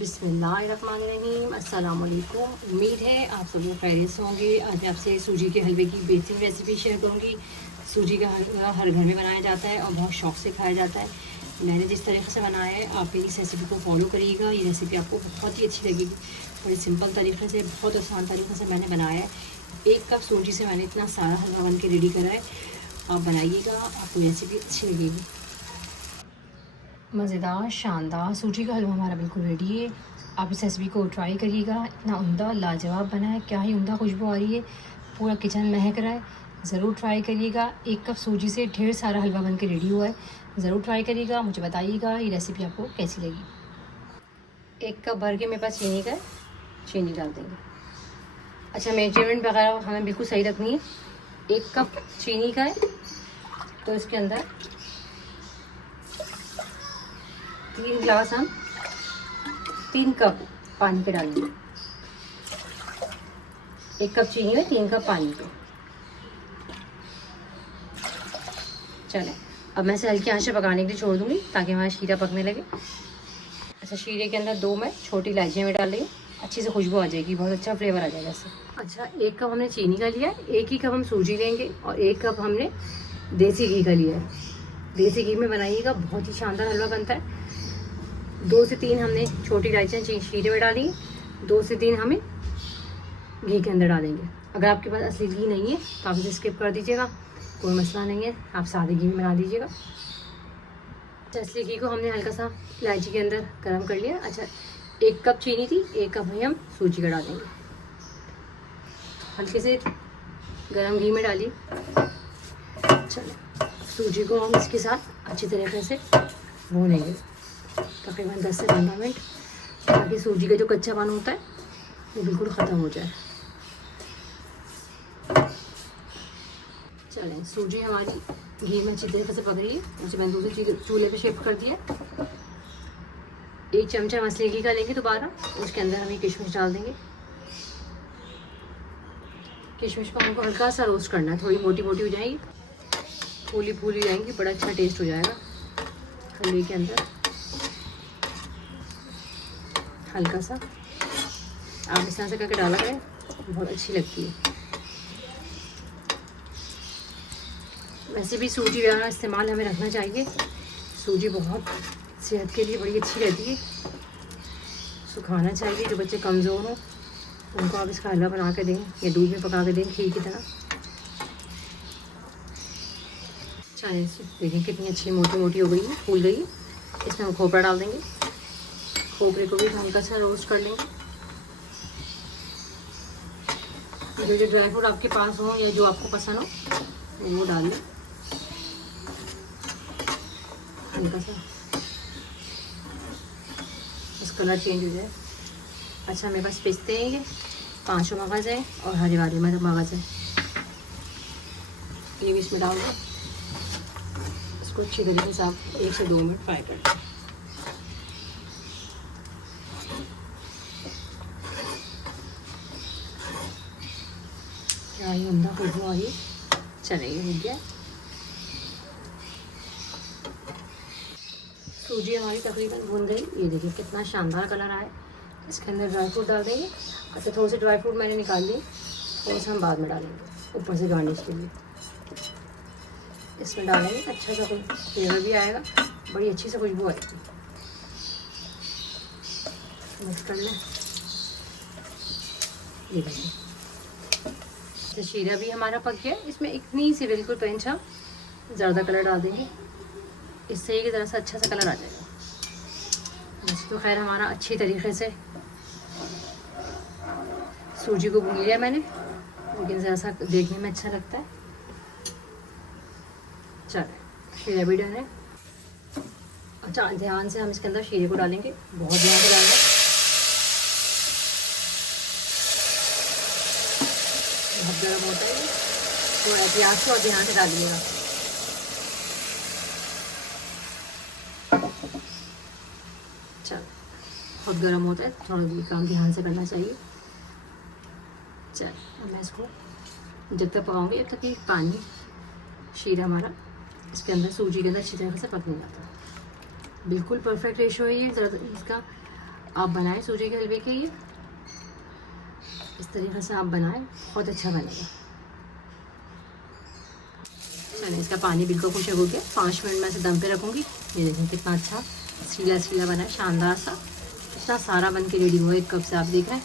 बिस्मिल्लाहिर्रहमानिर्रहीम। अस्सलाम वालेकुम। उम्मीद है आप सब लोग खैरियत से होंगे। आज मैं आपसे सूजी के हलवे की बेहतरीन रेसिपी शेयर करूँगी। सूजी का हलवा हर घर में बनाया जाता है और बहुत शौक़ से खाया जाता है। मैंने जिस तरीके से बनाया है आप भी इस रेसिपी को फॉलो करिएगा। ये रेसिपी आपको बहुत ही अच्छी लगेगी। बड़ी सिंपल तरीके से, बहुत आसान तरीके से मैंने बनाया है। 1 कप सूजी से मैंने इतना सारा हलवा बन के रेडी करा है। आप बनाइएगा, आपको रेसिपी अच्छी लगेगी। मज़ेदार शानदार सूजी का हलवा हमारा बिल्कुल रेडी है। आप इस रेसिपी को ट्राई करिएगा। इतना उम्दा लाजवाब बना है, क्या ही उम्दा खुशबू आ रही है, पूरा किचन महक रहा है। ज़रूर ट्राई करिएगा। 1 कप सूजी से ढेर सारा हलवा बन के रेडी हुआ है। ज़रूर ट्राई करिएगा, मुझे बताइएगा ये रेसिपी आपको कैसी लगी। 1 कप भर के मेरे पास चीनी का है, चीनी डाल देंगे। अच्छा, मेजरमेंट वगैरह हमें बिल्कुल सही रखनी है। 1 कप चीनी का है तो इसके अंदर 3 गिलास हम 3 कप पानी के डालेंगे। 1 कप चीनी में 3 कप पानी के। चलें, अब मैं इसे हल्की आंच से पकाने के लिए छोड़ दूँगी ताकि हमारा शीरा पकने लगे। अच्छा, शीरे के अंदर 2 मैं छोटी इलायचियाँ में डाल देंगे, अच्छी से खुशबू आ जाएगी, बहुत अच्छा फ्लेवर आ जाएगा इससे। अच्छा, 1 कप हमने चीनी का लिया है, 1 ही कप हम सूजी लेंगे और 1 कप हमने देसी घी का लिया है। देसी घी में बनाइएगा, बहुत ही शानदार हलवा बनता है। 2 से 3 हमने छोटी इलायचियाँ शीरे में डाली, 2 से 3 हमें घी के अंदर डालेंगे। अगर आपके पास असली घी नहीं है तो आप इसे स्किप कर दीजिएगा, कोई मसला नहीं है, आप सादे घी में बना लीजिएगा। अच्छा, असली घी को हमने हल्का सा इलायची के अंदर गर्म कर लिया। अच्छा, 1 कप चीनी थी, 1 कप ही हम सूजी का डालेंगे। हल्के से गर्म घी में डालिए। चलो, सूजी को हम इसके साथ अच्छी तरीके से भूनेंगे तकरीबन 10 से 15 मिनट, ताकि सूजी का जो कच्चापन होता है वो बिल्कुल ख़त्म हो जाए। चलें, सूजी हमारी घी में अच्छी तरीके से पक रही है। उसे मैंने दूसरे चूल्हे पे शिफ्ट कर दिया। 1 चमचा हम असली घी का लेंगे दोबारा, उसके अंदर हम ये किशमिश डाल देंगे। किशमिश को हमको हल्का सा रोस्ट करना है, थोड़ी मोटी मोटी हो जाएगी, फूली फूली जाएंगी, बड़ा अच्छा टेस्ट हो जाएगा हलवे के अंदर। हल्का सा आप इस तरह से करके डाला करें, बहुत अच्छी लगती है। वैसे भी सूजी का इस्तेमाल हमें रखना चाहिए। सूजी बहुत सेहत के लिए बड़ी अच्छी रहती है, सुखाना चाहिए। जो बच्चे कमज़ोर हों उनको आप इसका हलवा बना के दें या दूध में पका के दें खीर की तरह। चाहे देखिए कितनी अच्छी मोटी मोटी हो गई है, फूल गई है। इसमें हम खोपरा डाल देंगे। खोपरे को भी हल्का सा रोस्ट कर लेंगे। जो ड्राई फ्रूट आपके पास हो या जो आपको पसंद हो वो डालिए हल्का सा, इस कलर चेंज हो जाए। अच्छा, मेरे पास पिस्ते हैं, ये 5 मगज़ है और हरे वाले मगज़ है, ये भी इसमें डाल दो। इसको अच्छी तरीके से आप 1 से 2 मिनट फ्राई कर लें। क्या ये उम्दा खुशबू आ रही है। चलिए, ये हो गया। सूजी हमारी तकरीबन भून गई। ये देखिए कितना शानदार कलर आया। इसके अंदर ड्राई फ्रूट डाल देंगे। अच्छा, थोड़े से ड्राई फ्रूट मैंने निकाल लिए, थोड़ा सा हम बाद में डालेंगे ऊपर से गार्निश के लिए। इसमें डालेंगे, अच्छा सा कोई फ्लेवर भी आएगा, बड़ी अच्छी से खुशबू आएगी। मिक्स कर लें। ये देखिए, तो शीरा भी हमारा पक गया। इसमें इतनी सी बिल्कुल पिंच हम ज़्यादा कलर डाल देंगे, इससे एक ज़रा सा अच्छा सा कलर आ जाएगा। वैसे तो खैर हमारा अच्छी तरीके से सूजी को भून लिया मैंने, लेकिन ज़रा सा देखने में अच्छा लगता है। चलो, शीरा भी डन है। अच्छा, ध्यान से हम इसके अंदर शीरे को डालेंगे, बहुत ध्यान से डालना, बहुत गर्म होता है तो एहतियात से और ध्यान से डालिएगा। चल, बहुत गर्म होता है, थोड़ा काम ध्यान से करना चाहिए। चल, अब मैं इसको जब तक पकाऊंगी जब तक कि पानी शीरा हमारा इसके अंदर सूजी के अंदर अच्छी तरह से पकने जाता है। बिल्कुल परफेक्ट रेशो है ये। ज़रा इसका आप बनाएं सूजी के हलवे के, ये इस तरीके से आप बनाएं, बहुत अच्छा बनेगा। मैंने इसका पानी बिल्कुल खुश हो गया, 5 मिनट में इसे दम पे रखूँगी। ये देखें कितना अच्छा सीला सीला बना है, शानदार सा, इतना सारा बन के रेडी हुआ है 1 कप से, आप देख रहे हैं।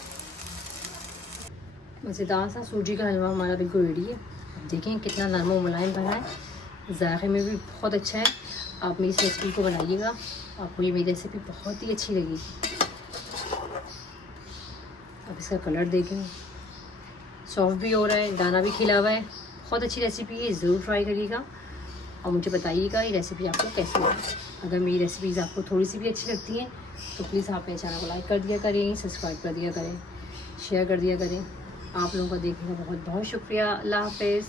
मज़ेदार सा सूजी का हलवा हमारा बिल्कुल रेडी है। अब देखें कितना नरम और मुलायम बना है, ज़ायक़े में भी बहुत अच्छा है। आप मेरी रेसिपी को बनाइएगा, आपको ये मेरी रेसिपी बहुत ही अच्छी लगेगी। अब इसका कलर देखें, सॉफ्ट भी हो रहा है, दाना भी खिला हुआ है। बहुत अच्छी रेसिपी है, ज़रूर ट्राई करिएगा और मुझे बताइएगा ये रेसिपी आपको कैसी लगी। अगर मेरी रेसिपीज़ आपको थोड़ी सी भी अच्छी लगती हैं तो प्लीज़ आप मेरे चैनल को लाइक कर दिया करें, सब्सक्राइब कर दिया करें, शेयर कर दिया करें। आप लोगों का देखने का बहुत बहुत शुक्रिया। अल्लाह हाफ़िज़।